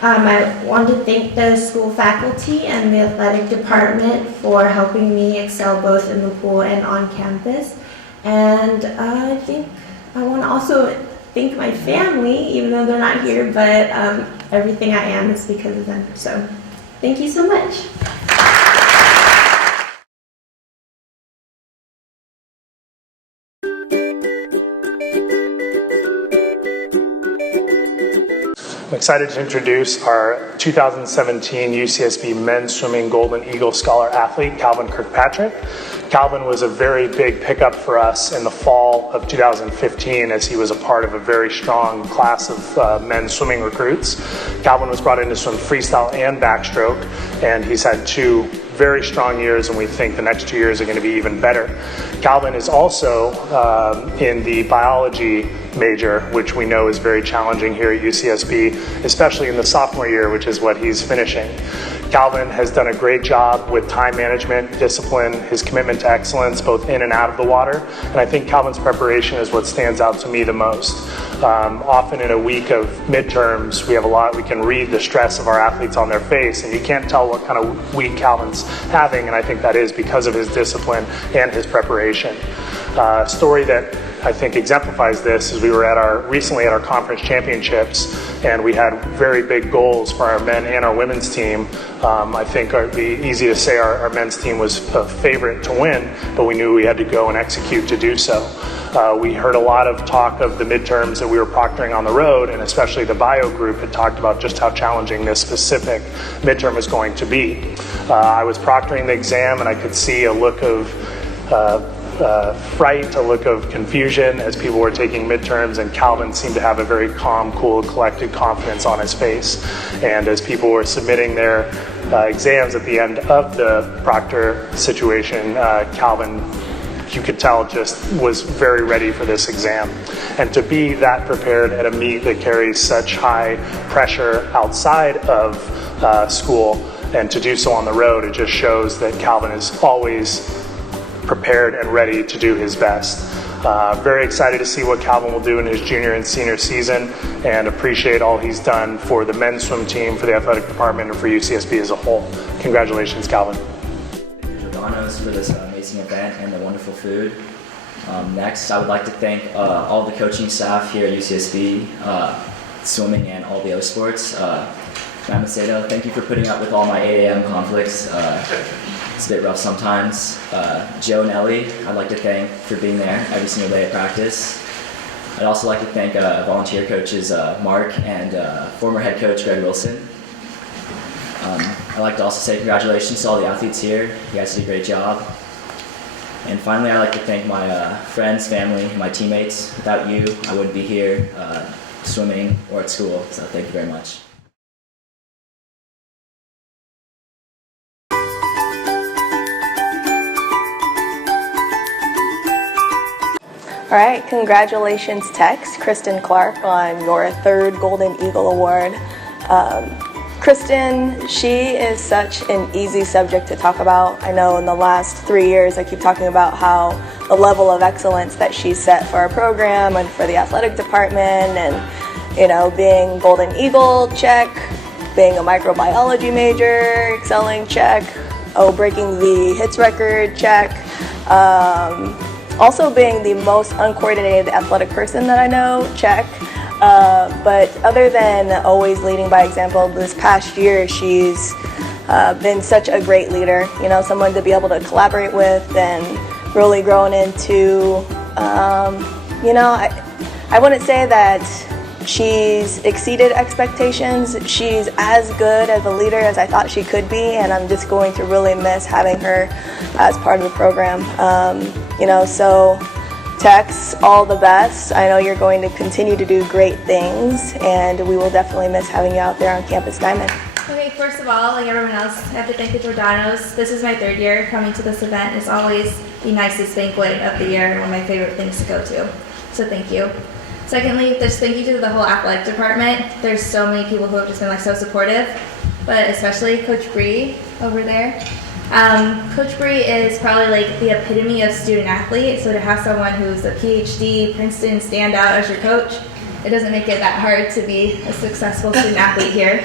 I want to thank the school faculty and the athletic department for helping me excel both in the pool and on campus. And I think I want to also thank my family, even though they're not here, but everything I am is because of them. So thank you so much. I'm excited to introduce our 2017 UCSB Men's Swimming Golden Eagle Scholar athlete, Calvin Kirkpatrick. Calvin was a very big pickup for us in the fall of 2015 as he was a part of a very strong class of men's swimming recruits. Calvin was brought in to swim freestyle and backstroke, and he's had 2 very strong years, and we think the next 2 years are going to be even better. Calvin is also in the biology major, which we know is very challenging here at UCSB, especially in the sophomore year, which is what he's finishing. Calvin has done a great job with time management, discipline, his commitment to excellence, both in and out of the water, and I think Calvin's preparation is what stands out to me the most. Often in a week of midterms, we can read the stress of our athletes on their face, and you can't tell what kind of week Calvin's having, and I think that is because of his discipline and his preparation. A story that I think exemplifies this is we were recently at our conference championships, and we had very big goals for our men and our women's team. I think it'd be easy to say our men's team was a favorite to win, but we knew we had to go and execute to do so. We heard a lot of talk of the midterms that we were proctoring on the road, and especially the bio group had talked about just how challenging this specific midterm is going to be. I was proctoring the exam, and I could see a look of fright, a look of confusion as people were taking midterms, and Calvin seemed to have a very calm, cool, collected confidence on his face. And as people were submitting their exams at the end of the proctor situation, Calvin, you could tell, just was very ready for this exam. And to be that prepared at a meet that carries such high pressure outside of school, and to do so on the road, it just shows that Calvin is always prepared and ready to do his best. Very excited to see what Calvin will do in his junior and senior season, and appreciate all he's done for the men's swim team, for the athletic department, and for UCSB as a whole. Congratulations, Calvin. Thank you, Jordanos, for this amazing event and the wonderful food. Next, I would like to thank all the coaching staff here at UCSB, swimming and all the other sports. Macedo, thank you for putting up with all my 8 a.m. conflicts. It's a bit rough sometimes. Joe and Ellie, I'd like to thank for being there every single day at practice. I'd also like to thank volunteer coaches Mark and former head coach Greg Wilson. I'd like to also say congratulations to all the athletes here. You guys did a great job. And finally, I'd like to thank my friends, family, and my teammates. Without you, I wouldn't be here swimming or at school, so thank you very much. All right, congratulations, Tex, Kristen Clark, on your 3rd Golden Eagle Award. Kristen, she is such an easy subject to talk about. I know in the last 3 years I keep talking about how the level of excellence that she's set for our program and for the athletic department, and being Golden Eagle, check, being a microbiology major, excelling, check, breaking the hits record, check. Also being the most uncoordinated athletic person that I know, check. But other than always leading by example, this past year she's been such a great leader, you know, someone to be able to collaborate with and really grown into, you know, I wouldn't say that she's exceeded expectations. She's as good as a leader as I thought she could be, and I'm just going to really miss having her as part of the program. You know, so Tex, all the best. I know you're going to continue to do great things, and we will definitely miss having you out there on Campus Diamond. Okay, first of all, like everyone else, I have to thank the Giordanos. This is my 3rd year coming to this event. It's always the nicest banquet of the year and one of my favorite things to go to. So thank you. Secondly, just thank you to the whole athletic department. There's so many people who have just been like so supportive, but especially Coach Bree over there. Coach Bree is probably like the epitome of student athlete, so to have someone who's a PhD, Princeton standout as your coach, it doesn't make it that hard to be a successful student athlete here.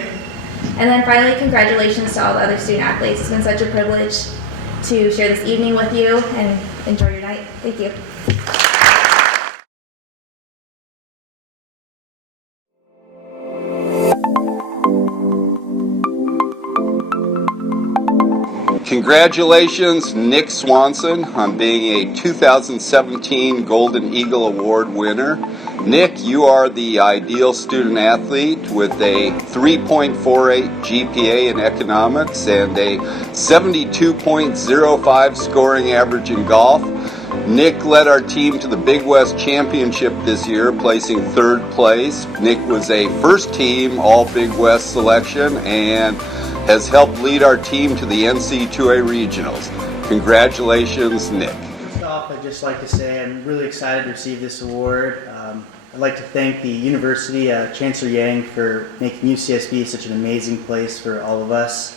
And then finally, congratulations to all the other student athletes. It's been such a privilege to share this evening with you and enjoy your night. Thank you. Congratulations, Nick Swanson, on being a 2017 Golden Eagle Award winner. Nick, you are the ideal student athlete with a 3.48 GPA in economics and a 72.05 scoring average in golf. Nick led our team to the Big West Championship this year, placing 3rd place. Nick was a first-team All-Big West selection and has helped lead our team to the NC2A Regionals. Congratulations, Nick. First off, I'd just like to say I'm really excited to receive this award. I'd like to thank the university, Chancellor Yang, for making UCSB such an amazing place for all of us.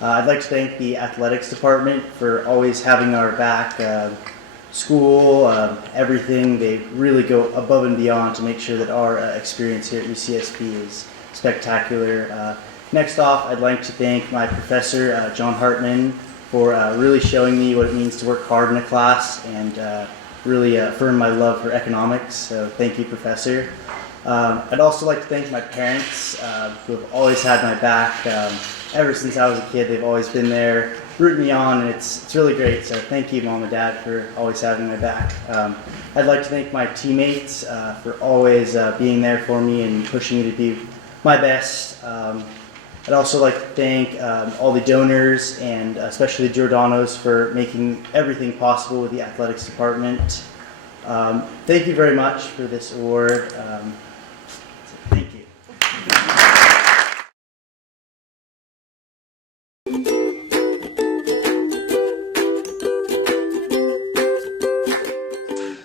I'd like to thank the athletics department for always having our back. School, everything, they really go above and beyond to make sure that our experience here at UCSB is spectacular. Next off, I'd like to thank my professor, John Hartman, for really showing me what it means to work hard in a class and really affirm my love for economics. So thank you, Professor. I'd also like to thank my parents who have always had my back. Ever since I was a kid, they've always been there, rooting me on, and it's really great. So thank you, Mom and Dad, for always having my back. I'd like to thank my teammates for always being there for me and pushing me to do my best. I'd also like to thank all the donors and especially the Giordanos for making everything possible with the athletics department. Thank you very much for this award. Thank you.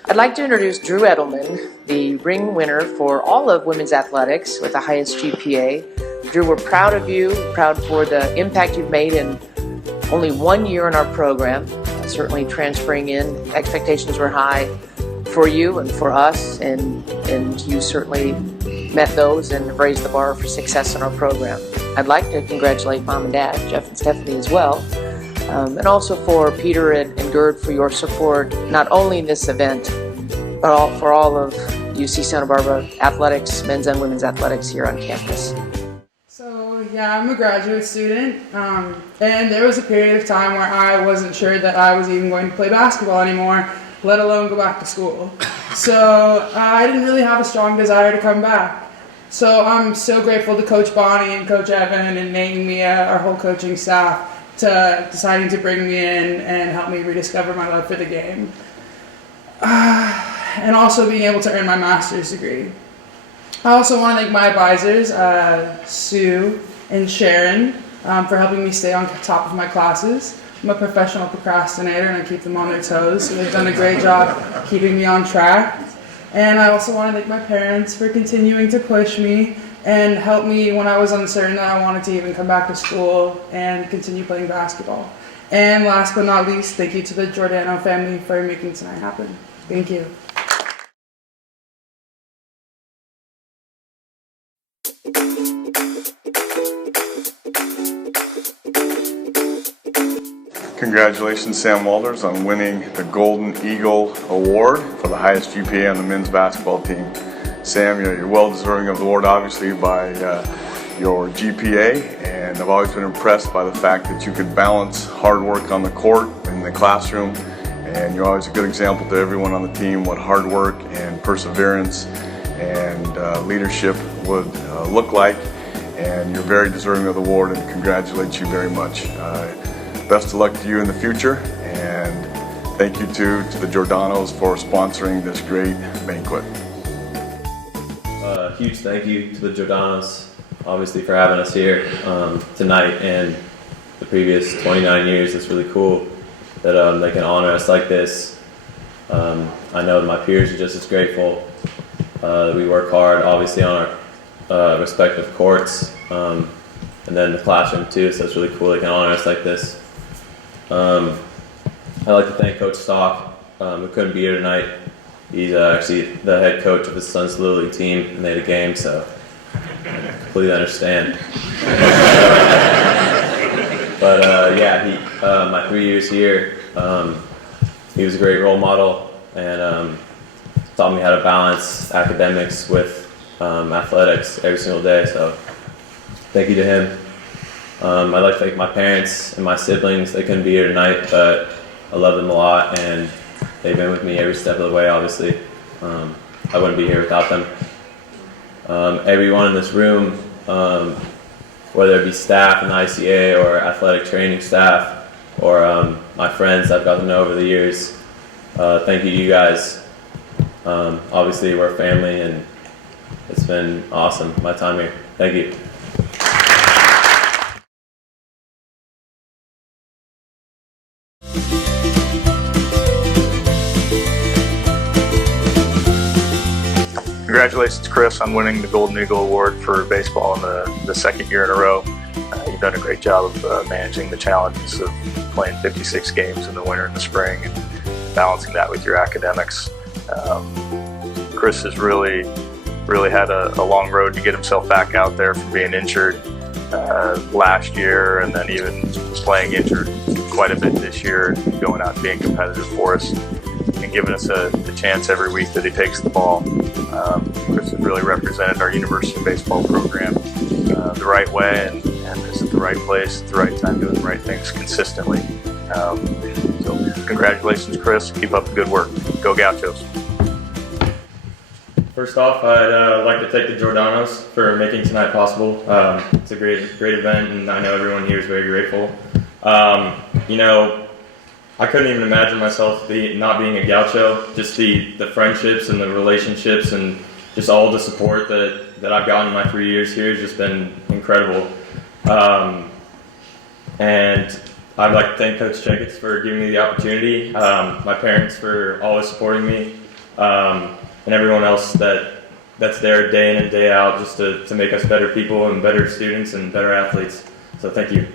I'd like to introduce Drew Edelman, the ring winner for all of women's athletics with the highest GPA. Drew, we're proud of you, proud for the impact you've made in only 1 year in our program. Certainly transferring in, expectations were high for you and for us, and you certainly met those and raised the bar for success in our program. I'd like to congratulate Mom and Dad, Jeff and Stephanie as well, and also for Peter and Gerd for your support, not only in this event, but for all of UC Santa Barbara athletics, men's and women's athletics here on campus. So yeah, I'm a graduate student, and there was a period of time where I wasn't sure that I was even going to play basketball anymore, let alone go back to school. So I didn't really have a strong desire to come back. So I'm so grateful to Coach Bonnie and Coach Evan and Nate and Mia, our whole coaching staff, to deciding to bring me in and help me rediscover my love for the game. And also being able to earn my master's degree. I also want to thank my advisors, Sue and Sharon, for helping me stay on top of my classes. I'm a professional procrastinator and I keep them on their toes, so they've done a great job keeping me on track. And I also want to thank my parents for continuing to push me and help me when I was uncertain that I wanted to even come back to school and continue playing basketball. And last but not least, thank you to the Giordano family for making tonight happen. Thank you. Congratulations, Sam Walters, on winning the Golden Eagle Award for the highest GPA on the men's basketball team. Sam, you're well deserving of the award, obviously, by your GPA, and I've always been impressed by the fact that you could balance hard work on the court and in the classroom, and you're always a good example to everyone on the team what hard work and perseverance and leadership would look like, and you're very deserving of the award, and congratulate you very much. Best of luck to you in the future, and thank you to the Giordanos for sponsoring this great banquet. Huge thank you to the Giordanos, obviously, for having us here tonight and the previous 29 years. It's really cool that they can honor us like this. I know my peers are just as grateful. We work hard, obviously, on our respective courts, and then the classroom too, so it's really cool they can honor us like this. I'd like to thank Coach Stock, who couldn't be here tonight. He's actually the head coach of his son's Little League team, and they had a game, so I completely understand. But yeah, my 3 years here, he was a great role model, and taught me how to balance academics with athletics every single day, so thank you to him. I'd like to thank my parents and my siblings. They couldn't be here tonight, but I love them a lot, and they've been with me every step of the way, obviously. I wouldn't be here without them. Everyone in this room, whether it be staff in the ICA or athletic training staff or my friends I've gotten to know over the years, thank you to you guys. Obviously, we're a family, and it's been awesome, my time here. Thank you. Congratulations, Chris, on winning the Golden Eagle Award for baseball in the second year in a row. You've done a great job of managing the challenges of playing 56 games in the winter and the spring and balancing that with your academics. Chris has really had a long road to get himself back out there from being injured last year, and then even playing injured quite a bit this year, going out and being competitive for us and giving us a chance every week that he takes the ball. Chris has really represented our university baseball program the right way and is at the right place at the right time, doing the right things consistently. So congratulations, Chris. Keep up the good work. Go Gauchos. First off, I'd like to thank the Giordanos for making tonight possible. It's a great event, and I know everyone here is very grateful. I couldn't even imagine myself not being a Gaucho. Just the friendships and the relationships and just all the support that I've gotten in my 3 years here has just been incredible. And I'd like to thank Coach Jenkins for giving me the opportunity, my parents for always supporting me, and everyone else that's there day in and day out just to make us better people and better students and better athletes. So thank you.